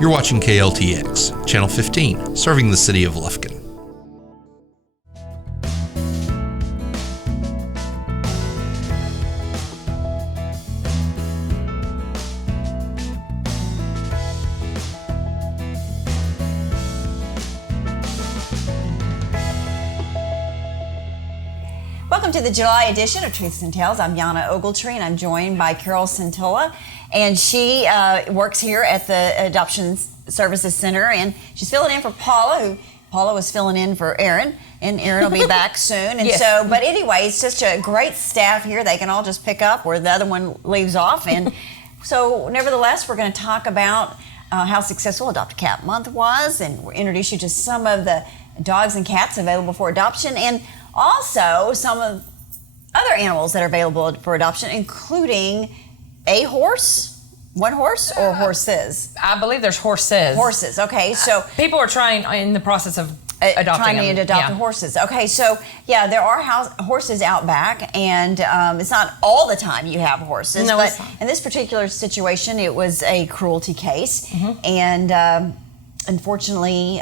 You're watching KLTX, Channel 15, serving the city of Lufkin. Welcome to the July edition of Truths and Tales. I'm Yana Ogletree, and I'm joined by Carol Centilla, and she works here at the Adoption Services Center, and she's filling in for Paula, Paula was filling in for Aaron, and Aaron will be back soon. And yes. but anyway, it's just a great staff here. They can all just pick up where the other one leaves off, and so nevertheless, we're going to talk about how successful Adopt a Cat Month was, and we'll introduce you to some of the dogs and cats available for adoption, and also some of other animals that are available for adoption, including a horse, one horse, or horses? I believe there's horses. Horses, okay. So people are trying in the process of adopting trying to adopt horses. Okay, so yeah, there are horses out back, and it's not all the time you have horses. No, but in this particular situation, it was a cruelty case, and unfortunately,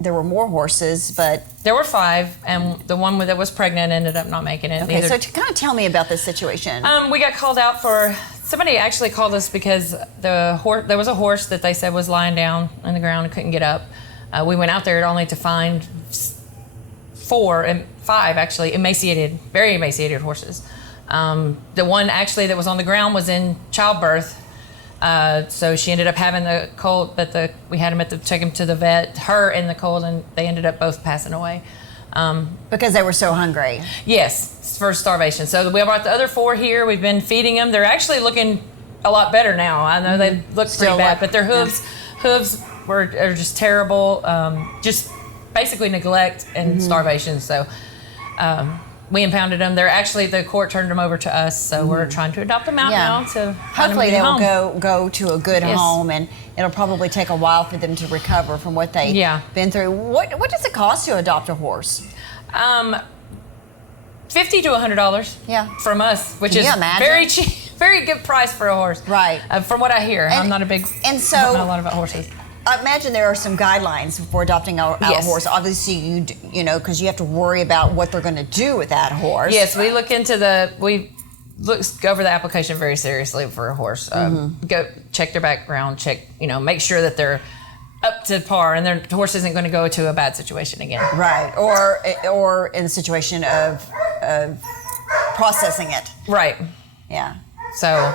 there were more horses, but there were 5, and the one that was pregnant ended up not making it. Okay, so kind of tell me about this situation. We got called out for, somebody actually called us because there was a horse that they said was lying down on the ground and couldn't get up. We went out there only to find 5 actually very emaciated horses. The one actually that was on the ground was in childbirth. So she ended up having the cold, but we had him take him to the vet, her and the cold, and they ended up both passing away. Because they were so hungry. Yes, for starvation. So we brought the other 4 here. We've been feeding them. They're actually looking a lot better now. I know they look pretty bad, but their hooves are just terrible. Just basically neglect and starvation. So we impounded them. They're actually, the court turned them over to us, so we're trying to adopt them out now. To hopefully they will go to a good home, and it'll probably take a while for them to recover from what they've been through. What does it cost to adopt a horse? $50 to $100. Yeah. From us, which is very cheap, very good price for a horse. Right. From what I hear, I'm not a big. And so I don't know a lot about horses. I imagine there are some guidelines for adopting a horse. Obviously, you know, because you have to worry about what they're going to do with that horse. Yes, we look go over the application very seriously for a horse. Go check their background, make sure that they're up to par, and the horse isn't going to go to a bad situation again. Right, or in a situation of processing it. Right. Yeah. So.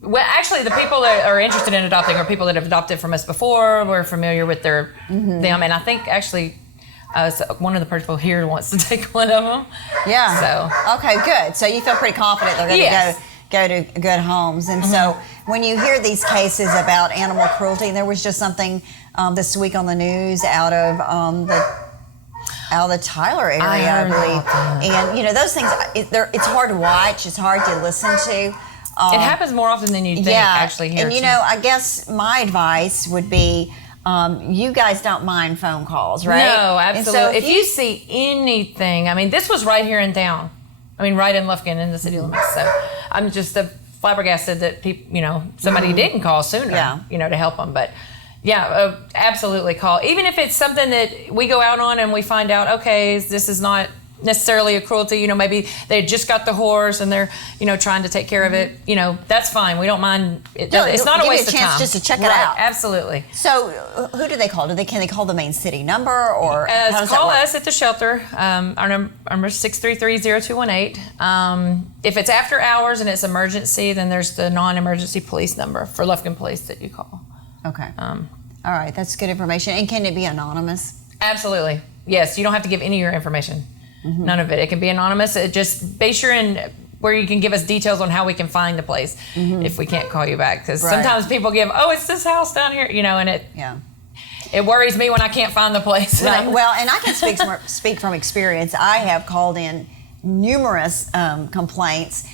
Well, actually, the people that are interested in adopting are people that have adopted from us before. We're familiar with them, and I think actually one of the people here wants to take one of them. Yeah. So okay, good. So you feel pretty confident they're going to go to good homes, and so when you hear these cases about animal cruelty, there was just something this week on the news out of the Tyler area, I believe, and those things. It's hard to watch. It's hard to listen to. It happens more often than you think, actually, here. And, I guess my advice would be, you guys don't mind phone calls, right? No, absolutely. So if you see anything, this was right here in town. Right in Lufkin, in the city limits. So I'm just flabbergasted that people, somebody didn't call sooner, to help them. But, absolutely call. Even if it's something that we go out on and we find out, okay, this is not necessarily a cruelty, maybe they just got the horse and they're, trying to take care of it, that's fine. We don't mind. It's not a waste of time. Just to check it out. Absolutely. So who do they call? Can they call the main city number, or how does call that work? us at the shelter. Our number is 633-0218. If it's after hours and it's emergency, then there's the non-emergency police number for Lufkin Police that you call. Okay. All right, that's good information. And can it be anonymous? Absolutely. Yes, you don't have to give any of your information. None of it. It can be anonymous. Just be sure where you can give us details on how we can find the place if we can't call you back. Because sometimes people give, it's this house down here, and it worries me when I can't find the place. Right. Well, and I can speak from experience. I have called in numerous complaints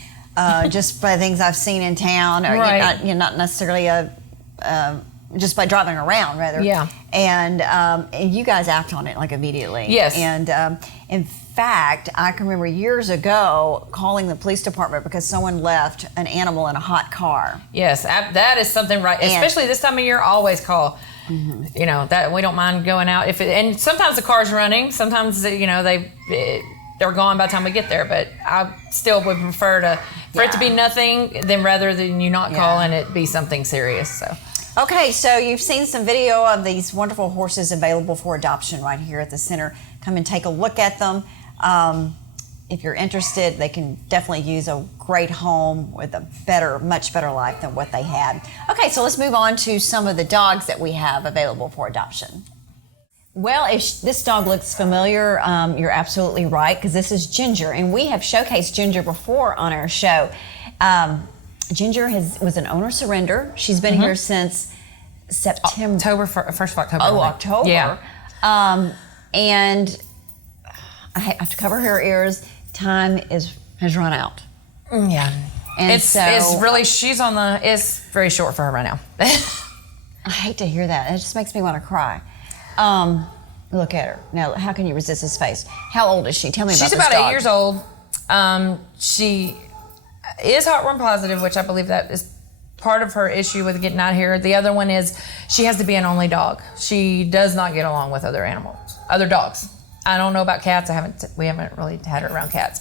just by things I've seen in town, or not necessarily just by driving around, rather. Yeah. And you guys act on it immediately. Yes. And in fact, I can remember years ago calling the police department because someone left an animal in a hot car. Yes, that is something right. Especially this time of year, always call. You know, that we don't mind going out and sometimes the car's running. Sometimes they're gone by the time we get there. But I still would prefer for it to be nothing rather than you not call and it be something serious. So. Okay, so you've seen some video of these wonderful horses available for adoption right here at the center. Come and take a look at them. If you're interested, they can definitely use a great home with a much better life than what they had. Okay, so let's move on to some of the dogs that we have available for adoption. Well, if this dog looks familiar, you're absolutely right, because this is Ginger, and we have showcased Ginger before on our show. Ginger was an owner surrender. She's been here since September. First of October. Oh, October. Yeah. And I have to cover her ears. Time has run out. Yeah. And it's very short for her right now. I hate to hear that. It just makes me want to cry. Look at her. Now, how can you resist this face? How old is she? Tell me about this dog. She's about 8 years old. She is heartworm positive, which I believe that is part of her issue with getting out here. The other one is she has to be an only dog. She does not get along with other dogs. I don't know about cats. We haven't really had her around cats,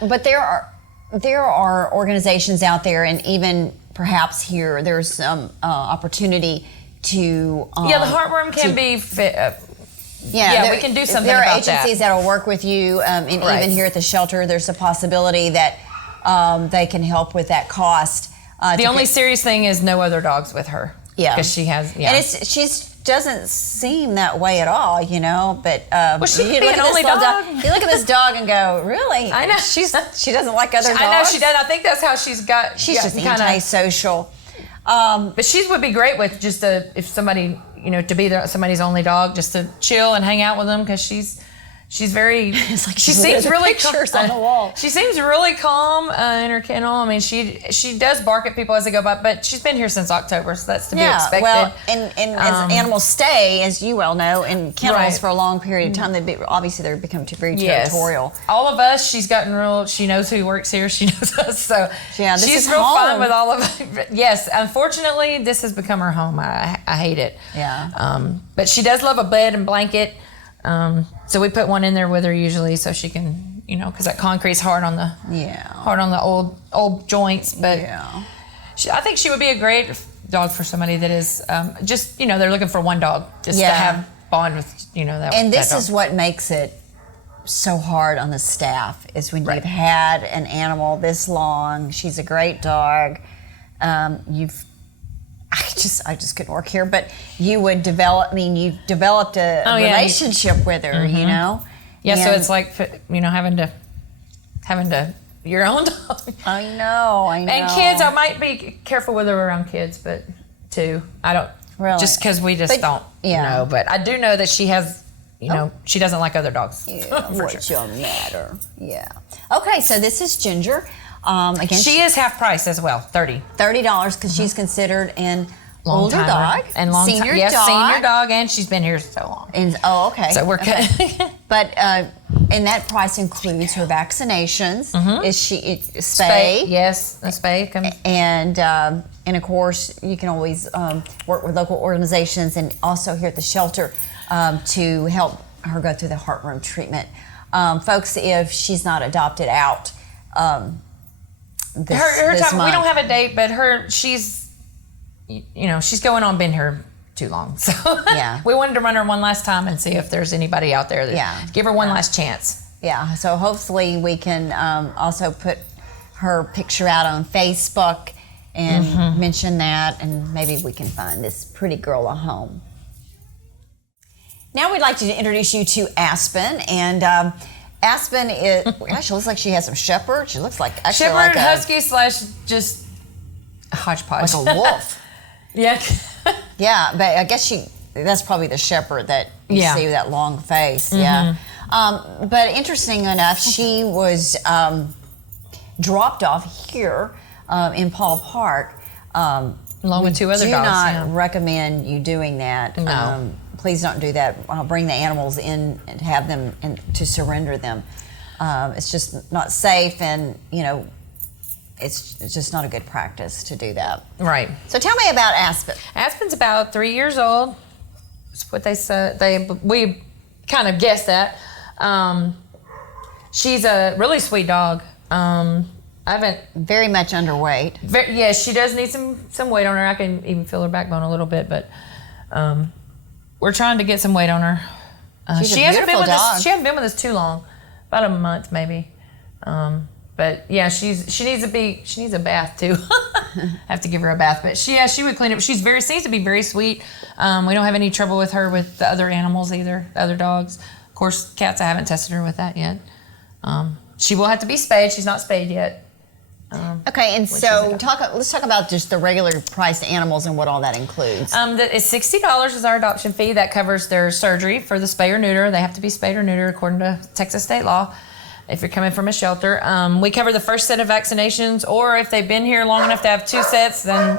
but there are organizations out there, and even perhaps here there's some opportunity to the heartworm can be fit. We can do something about that. There are agencies that will work with you, and even here at the shelter, there's a possibility that they can help with that cost. The only serious thing is no other dogs with her. Yeah, because she has. Yeah, and she doesn't seem that way at all, But she could be an only dog. You look at this dog and go, really? I know she doesn't like other dogs. I know she does. I think that's how she's got. She's just antisocial. But she would be great with just if somebody to be somebody's only dog, just to chill and hang out with them, because she's very. It's like she seems really pictures on the wall. She seems really calm in her kennel. I mean, she does bark at people as they go by, but she's been here since October, so that's to be expected. Well, and as animals stay, as you well know, in kennels for a long period of time, they become very territorial. All of us, she's gotten real. She knows who works here. She knows us, so she's real fun with all of it. Yes, unfortunately, this has become her home. I hate it. Yeah. But she does love a bed and blanket. So we put one in there with her usually, so she can, because that concrete's hard on the old joints. But I think she would be a great dog for somebody that is just, they're looking for one dog just to have bond with, that. And this that is what makes it so hard on the staff, is when you've had an animal this long. She's a great dog. I just couldn't work here, but you've developed a relationship with her, Yeah, and so it's like, having to your own dog. I know. And kids, I might be careful with her around kids, but too, I don't, really? Just because we just don't know, but I do know that she has, she doesn't like other dogs. Yeah, what's your matter? Yeah. Okay, so this is Ginger. Again, she is half price as well, $30 because she's considered an older dog and senior dog, and she's been here so long. And okay, so we're good. But and that price includes her vaccinations. Is she spay? Yes, a spay comes. And of course you can always work with local organizations, and also here at the shelter to help her go through the heartworm treatment. Folks, if she's not adopted out. This time, month. We don't have a date, but she's going on been here too long. So we wanted to run her one last time and see if there's anybody out there that give her one last chance. Yeah, so hopefully we can also put her picture out on Facebook and mention that, and maybe we can find this pretty girl a home. Now we'd like to introduce you to Aspen, and Aspen she looks like she has some shepherd. She looks like shepherd, like husky / just a hodgepodge, like a wolf. Yeah, but I guess that's probably the shepherd that you see with that long face. Yeah, but interesting enough, she was dropped off here in Paul Park. Along with two other dogs. Do not recommend you doing that. No. please don't do that. Bring the animals in and have them to surrender them. It's just not safe, and it's just not a good practice to do that. Right. So tell me about Aspen. Aspen's about 3 years old. That's what they said. We kind of guessed that. She's a really sweet dog. I haven't. Very much underweight. Yeah, she does need some weight on her. I can even feel her backbone a little bit, but we're trying to get some weight on her. She hasn't been with us. She hasn't been with us too long, about a month maybe. But yeah, she needs a bath too. I have to give her a bath, but she would clean up. She seems to be very sweet. We don't have any trouble with her with the other animals either, the other dogs. Of course, cats, I haven't tested her with that yet. She will have to be spayed. She's not spayed yet. Okay, and so let's talk about just the regular priced animals and what all that includes. It's $60 is our adoption fee. That covers their surgery for the spay or neuter. They have to be spayed or neuter according to Texas state law if you're coming from a shelter. We cover the first set of vaccinations, or if they've been here long enough to have 2 sets, then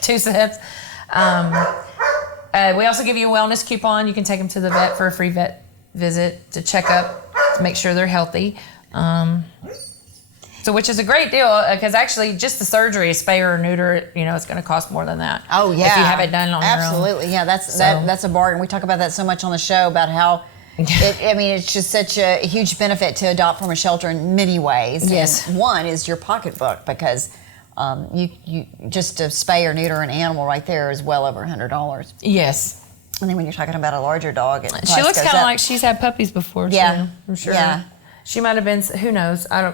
2 sets. We also give you a wellness coupon. You can take them to the vet for a free vet visit to check up, to make sure they're healthy. So, which is a great deal, because actually just the surgery, spay or neuter, it's going to cost more than that. Oh yeah, if you have it done on your own. Absolutely, yeah. That's a bargain. We talk about that so much on the show about how. It's just such a huge benefit to adopt from a shelter in many ways. Yes. And one is your pocketbook, because you just to spay or neuter an animal right there is well over $100. Yes. And then when you're talking about a larger dog, she looks kind of like she's had puppies before. Yeah, too, I'm sure. Yeah. She might have been. Who knows? I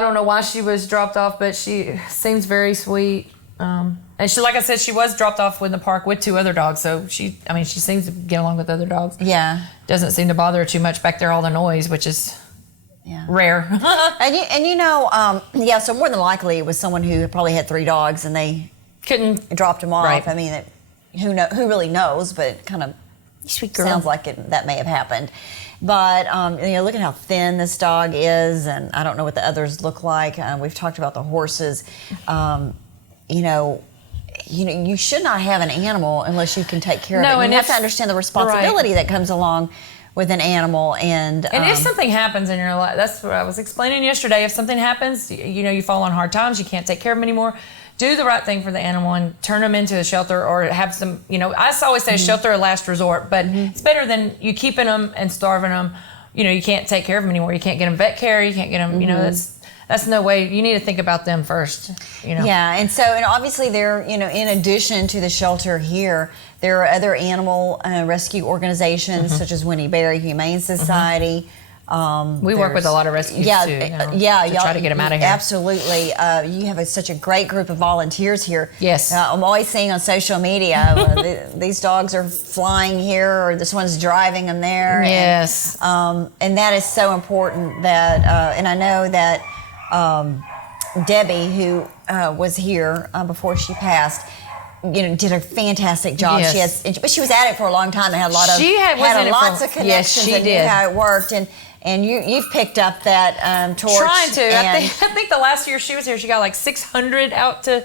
don't know why she was dropped off, but she seems very sweet. And she, like I said, she was dropped off in the park with 2 other dogs. So she seems to get along with other dogs. Yeah. Doesn't seem to bother her too much back there, all the noise, which is rare. So more than likely it was someone who probably had 3 dogs and they couldn't dropped them off. Right. I mean, who really knows? But it kind of sweet girl. Sounds like that may have happened. But look at how thin this dog is, and I don't know what the others look like. We've talked about the horses. You should not have an animal unless you can take care of it. You have to understand the responsibility that comes along with an animal. And if something happens in your life, that's what I was explaining yesterday. If something happens, you fall on hard times, you can't take care of them anymore, do the right thing for the animal and turn them into a shelter, or have some, I always say shelter, a last resort, but it's better than you keeping them and starving them. You can't take care of them anymore. You can't get them vet care. You can't get them, that's no way. You need to think about them first, Yeah, and obviously there, in addition to the shelter here, there are other animal rescue organizations such as Winnie Berry Humane Society. We work with a lot of rescues too. To try to get them out of here. Absolutely. You have such a great group of volunteers here. Yes. I'm always seeing on social media, these dogs are flying here, or this one's driving them there. Yes. And that is so important that, and I know that Debbie, who was here before she passed, did a fantastic job. Yes. But she was at it for a long time and had a lot of lots of connections and knew how it worked. And you've picked up that torch. Trying to. I think the last year she was here, she got like 600 out to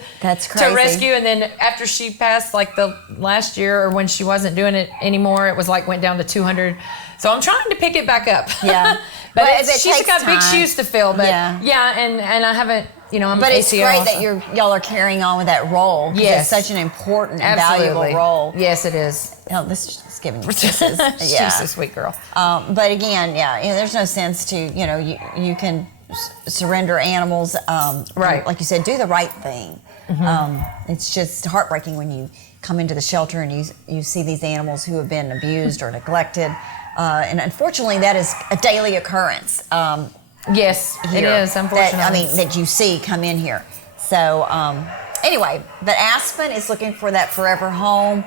rescue, and then after she passed, like the last year, or when she wasn't doing it anymore, it was like went down to 200. So I'm trying to pick it back up. Yeah. But she's got big shoes to fill. But and I haven't, I'm But it's ACL, great that y'all are carrying on with that role. Yes. It's such an important and valuable role. Yes, it is. Oh, this is giving you kisses. She's a sweet girl. But again, there's no sense to, you can surrender animals. Right. Like you said, do the right thing. It's just heartbreaking when you come into the shelter and you see these animals who have been abused or neglected. And unfortunately, that is a daily occurrence. Yes, it is, unfortunately. That you see come in here. So, anyway, but Aspen is looking for that forever home.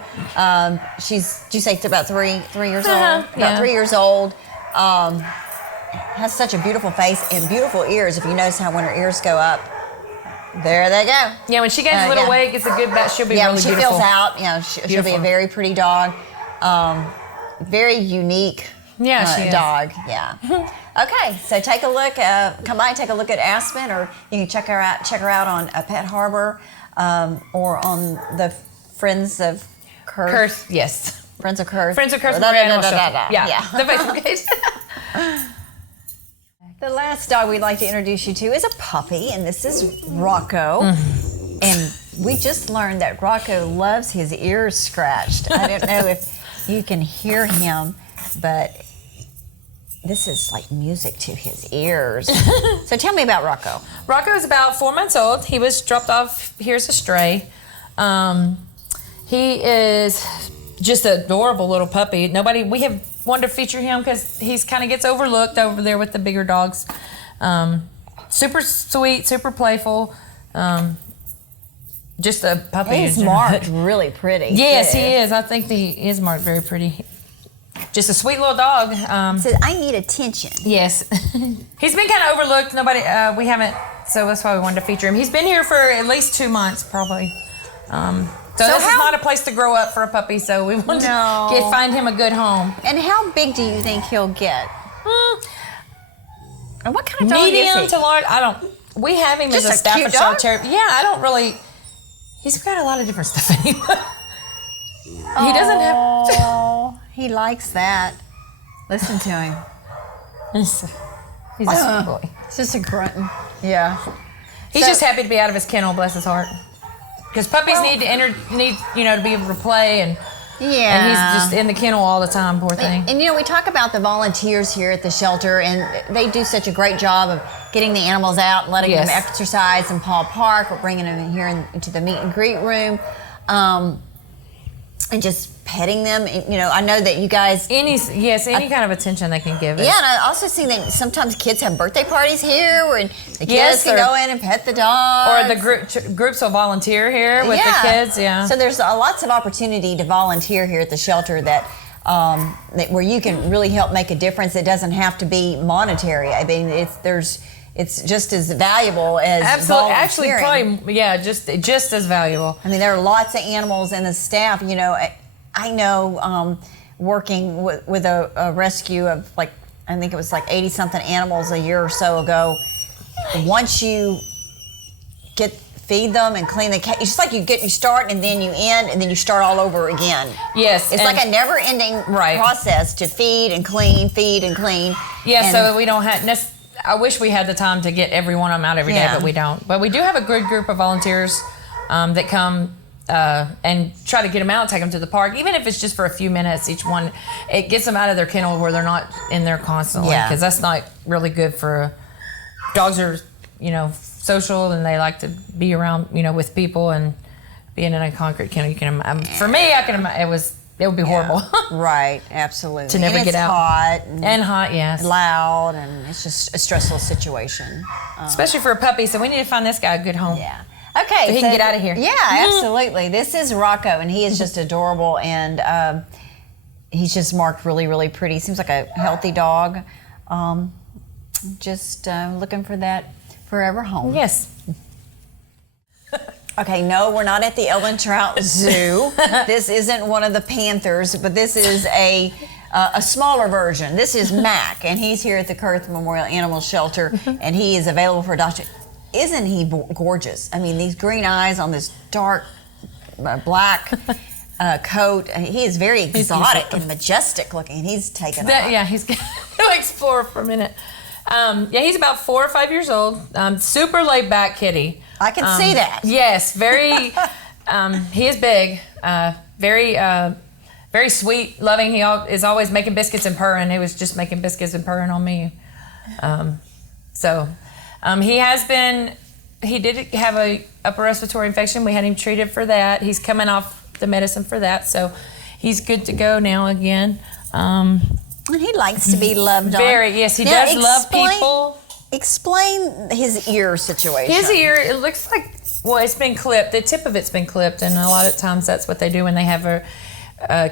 She's, did you say about 3 years old? About 3 years old. Has such a beautiful face and beautiful ears. If you notice how when her ears go up, there they go. Yeah, when she gains a little weight, gets a good back, she'll be really beautiful. Yeah, when she fills out, she'll be a very pretty dog. Very unique dog. Yeah. Okay, so take a look. Come by and take a look at Aspen, or you can check her out on Pet Harbor, or on the Friends of Kurth. Yes. Friends of Kurth. Friends of Kurth Animal Shelter. Yeah, the Facebook page. The last dog we'd like to introduce you to is a puppy, and this is Rocco. And we just learned that Rocco loves his ears scratched. I don't know if you can hear him, but this is like music to his ears. So tell me about Rocco. Rocco is about 4 months old. He was dropped off here as a stray. He is just an adorable little puppy. We have wanted to feature him because he's kind of gets overlooked over there with the bigger dogs. Super sweet, super playful. Just a puppy. He's marked really pretty. Yes, too. he is. I think he is marked very pretty. Just a sweet little dog. Says, I need attention. Yes. He's been kind of overlooked. We haven't, so that's why we wanted to feature him. He's been here for at least 2 months, probably. So this is not a place to grow up for a puppy, so we want to find him a good home. And how big do you think he'll get? And what kind of dog is he? Medium to large. We have him as a Staffordshire Terrier. Yeah, I don't really. He's got a lot of different stuff anyway. He doesn't have. Oh, he likes that. Listen to him. He's a sweet boy. It's just a grunting. Yeah. He's just happy to be out of his kennel, bless his heart. Because puppies need to be able to play, and he's just in the kennel all the time, poor thing. And we talk about the volunteers here at the shelter, and they do such a great job of getting the animals out and letting them exercise in Paul Park. We're bringing them in here into the meet and greet room, and just petting them. I know that you guys any kind of attention they can give us. Yeah, and I also see that sometimes kids have birthday parties here, where the kids can go in and pet the dog, or the groups will volunteer here with the kids. Yeah. So there's lots of opportunity to volunteer here at the shelter that where you can really help make a difference. It doesn't have to be monetary. I mean, it's just as valuable as volunteering. Actually, probably, just as valuable. I mean, there are lots of animals in the staff. I know working with a rescue of I think it was 80-something animals a year or so ago. Once you feed them and clean the cage, it's just like you start and then you end and then you start all over again. Yes. It's like a never-ending process to feed and clean. Yeah, so we don't have... I wish we had the time to get every one of them out every day, but we don't. But we do have a good group of volunteers that come and try to get them out, take them to the park, even if it's just for a few minutes each one. It gets them out of their kennel where they're not in there constantly, because that's not really good for dogs. Are social, and they like to be around with people, and being in a concrete kennel. You can for me, it would be horrible. Right, absolutely. To never get out. Hot and hot, yes. Loud, and it's just a stressful situation. Especially for a puppy, so we need to find this guy a good home. Yeah. Okay. So he can get out of here. Yeah, absolutely. This is Rocco, and he is just adorable, and he's just marked really, really pretty. Seems like a healthy dog. Just looking for that forever home. Yes. Okay, no, we're not at the Ellen Trout Zoo. This isn't one of the panthers, but this is a smaller version. This is Mac, and he's here at the Kurth Memorial Animal Shelter, and he is available for adoption. Isn't he gorgeous? I mean, these green eyes on this dark black coat. He is very exotic and majestic looking. He's taken off. Yeah, he's going to explore for a minute. He's about 4 or 5 years old. Super laid back kitty. I can see that. Yes, very. He is big. Very sweet, loving. He is always making biscuits and purring. He was just making biscuits and purring on me. He did have a upper respiratory infection. We had him treated for that. He's coming off the medicine for that, so he's good to go now again. And he likes to be loved on. Yes, he does love people. Explain his ear situation. His ear, it looks like, it's been clipped. The tip of it's been clipped, and a lot of times that's what they do when they have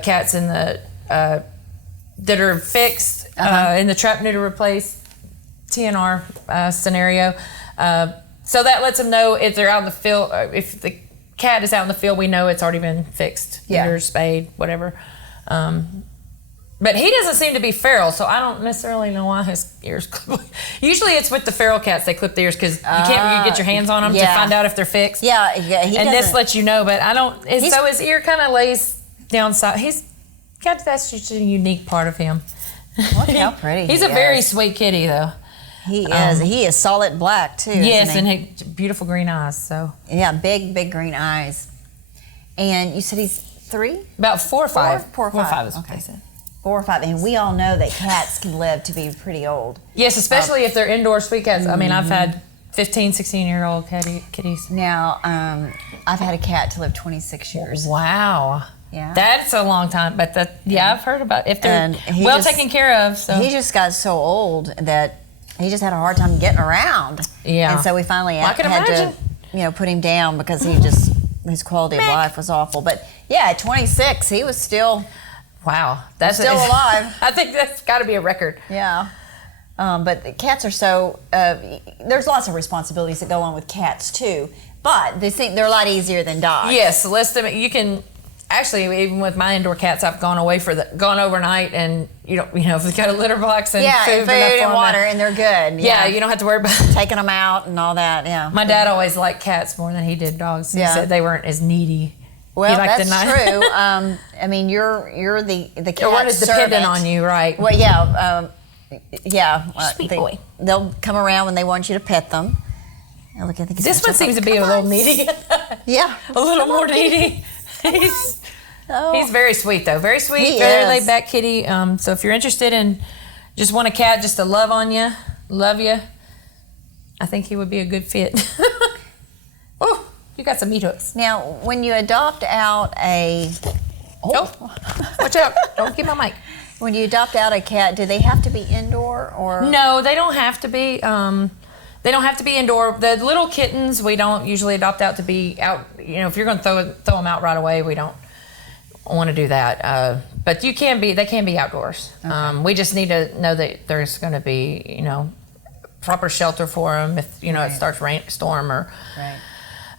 cats in the that are fixed in the trap, neuter, replace TNR scenario. So that lets them know if they're out in the field. If the cat is out in the field, we know it's already been fixed, neutered, spayed, whatever. But he doesn't seem to be feral, so I don't necessarily know why his ears clip. Usually it's with the feral cats, they clip the ears because you can't get your hands on them to find out if they're fixed. Yeah, and this lets you know, but I don't. So his ear kind of lays down side. He's that's just a unique part of him. Look how pretty He's a very sweet kitty, though. He is. He is solid black, too. Yes, isn't and he, beautiful green eyes. So yeah, big green eyes. And you said he's 3? about 4 or 5. 4 or 5. 4 or 5 is okay. what they said. 4 or 5. And we all know that cats can live to be pretty old. Yes, especially if they're indoor sweet cats. I mean, I've had 15, 16-year-old kitties. Now, I've had a cat to live 26 years. Wow. Yeah. That's a long time. But I've heard about if they're well taken care of. So he just got so old that he just had a hard time getting around. Yeah. And so we finally I can had imagine. to, put him down because his quality of life was awful. But yeah, at 26, he was still that's still alive. I think that's got to be a record. Yeah. But the cats are so, there's lots of responsibilities that go on with cats too, but they're a lot easier than dogs. Yes, you can, actually, even with my indoor cats, I've gone overnight and, if they've got a litter box and food and water, and they're good. Yeah, you don't have to worry about taking them out and all that, yeah. My dad always liked cats more than he did dogs. He said they weren't as needy. Well, that's true. I mean, you're the cat They weren't as dependent on you, right? Well, yeah. Sweet boy. They'll come around when they want you to pet them. I think this one seems to be a little needy. Yeah. A little more needy. He's very sweet, though. Very sweet, very laid-back kitty. So if you're interested in just want a cat just to love you, I think he would be a good fit. Oh, you got some meat hooks. Now, when you adopt out watch out. Don't get my mic. When you adopt out a cat, do they have to be indoor or? No, they don't have to be. They don't have to be indoor. The little kittens, we don't usually adopt out to be out. If you're going to throw them out right away, we don't want to do that. But they can be outdoors. Okay. We just need to know that there's going to be, proper shelter for them if, it starts storm or. Right.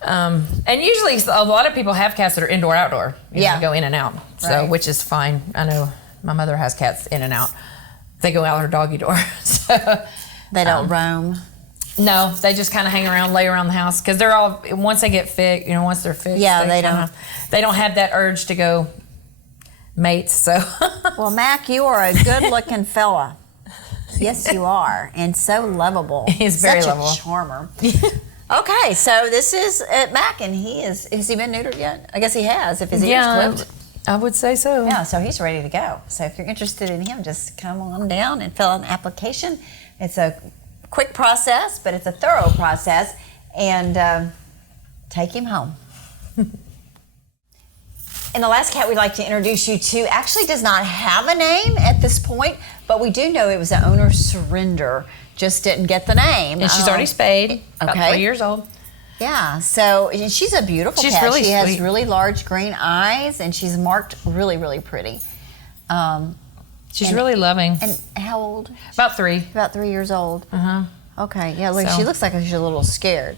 And usually a lot of people have cats that are indoor, outdoor. Go in and out. So, which is fine. I know. My mother has cats in and out. They go out her doggy door. So, they don't roam? No, they just kind of hang around, lay around the house. Because they're all, once they get fixed, once they're fixed. Yeah, they don't have that urge to go mate, so. Well, Mac, you are a good-looking fella. Yes, you are. And so lovable. He's very lovable. Such a charmer. Okay, so this is Mac, and has he been neutered yet? I guess he has, if his ears clipped. I would say so. Yeah, so he's ready to go. So if you're interested in him, just come on down and fill out an application. It's a quick process, but it's a thorough process, and take him home. And the last cat we'd like to introduce you to actually does not have a name at this point, but we do know it was an owner surrender. Just didn't get the name. And she's already spayed, about 3 years old. Yeah, so she's a beautiful cat. Really she has sweet. really large green eyes, and she's marked really, really pretty. She's really loving. And how old? About 3. About 3 years old. Uh-huh. Okay, yeah, look, she looks like she's a little scared.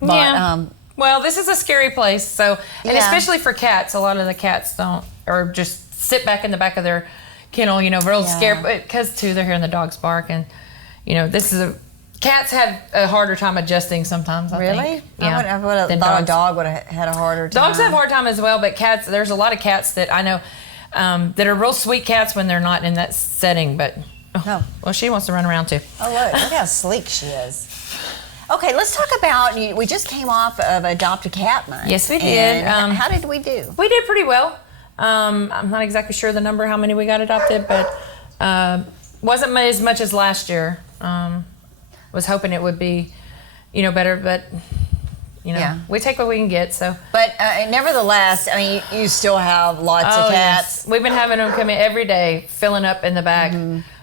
But, yeah. Well, this is a scary place, so, and Yeah. especially for cats, a lot of the cats or just sit back in the back of their kennel, real scared, because, too, they're hearing the dogs bark, and, cats have a harder time adjusting sometimes, I think. Really? Yeah. I would have thought a dog would have had a harder time. Dogs have a hard time as well, but cats, there's a lot of cats that I know that are real sweet cats when they're not in that setting, but, well, she wants to run around, too. Oh, look how sleek she is. Okay, let's talk about, we just came off of Adopt a Cat Month. Yes, we did. How did we do? We did pretty well. I'm not exactly sure the number, how many we got adopted, but wasn't as much as last year. Was hoping it would be, better, but, we take what we can get, so. But nevertheless, I mean, you still have lots of cats. Yes. We've been having them come in every day, filling up in the back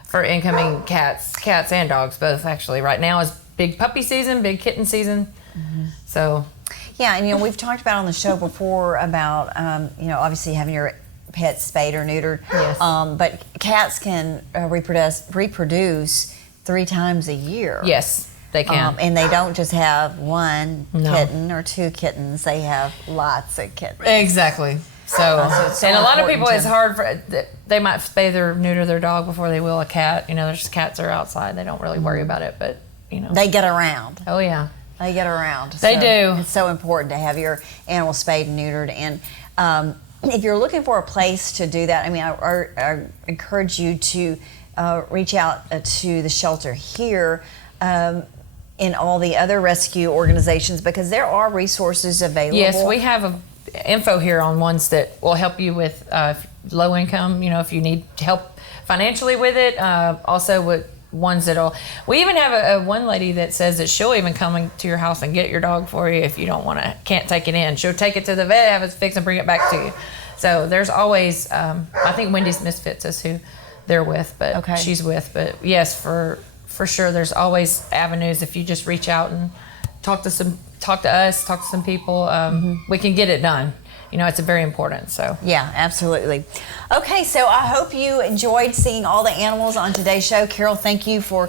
for incoming cats and dogs, both actually. Right now is big puppy season, big kitten season, so. Yeah, and we've talked about on the show before about obviously having your pets spayed or neutered. Yes. But cats can reproduce 3 times a year. Yes, they can. And they don't just have one kitten or 2 kittens; they have lots of kittens. Exactly. So and a lot of people, it's hard for. They might spay or neuter their dog before they will a cat. There's cats are outside; they don't really worry about it, but they get around. Oh yeah. They get around. They do. It's so important to have your animal spayed and neutered. And if you're looking for a place to do that, I mean, I encourage you to reach out to the shelter here and all the other rescue organizations, because there are resources available. Yes, we have info here on ones that will help you with low income, if you need help financially with it. Also with ones we even have a one lady that says that she'll even come to your house and get your dog for you if you can't take it in. She'll take it to the vet, have it fixed, and bring it back to you. So there's always, I think Wendy's Misfits is who they're with, but she's with. But yes, for sure, there's always avenues if you just reach out and talk to us, talk to some people. We can get it done. It's very important. So yeah, absolutely. Okay, so I hope you enjoyed seeing all the animals on today's show. Carol, thank you for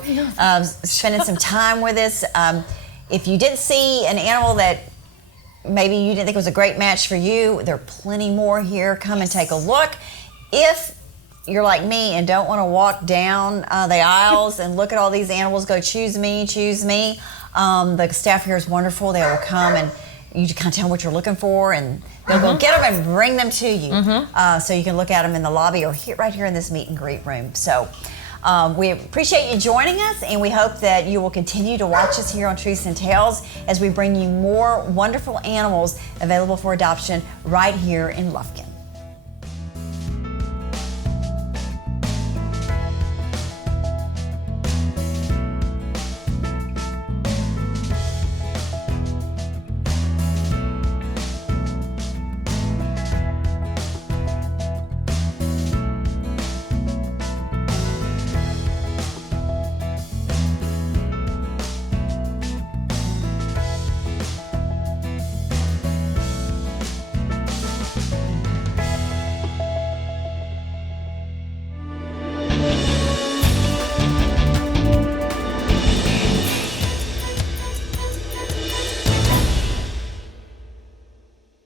spending some time with us. If you didn't see an animal that maybe you didn't think was a great match for you, there are plenty more here. Come and take a look. If you're like me and don't want to walk down the aisles and look at all these animals, go choose me. The staff here is wonderful. They will come and you kind of tell them what you're looking for, and they'll go get them and bring them to you, so you can look at them in the lobby or right here in this meet and greet room. So we appreciate you joining us, and we hope that you will continue to watch us here on Truths and Tales as we bring you more wonderful animals available for adoption right here in Lufkin.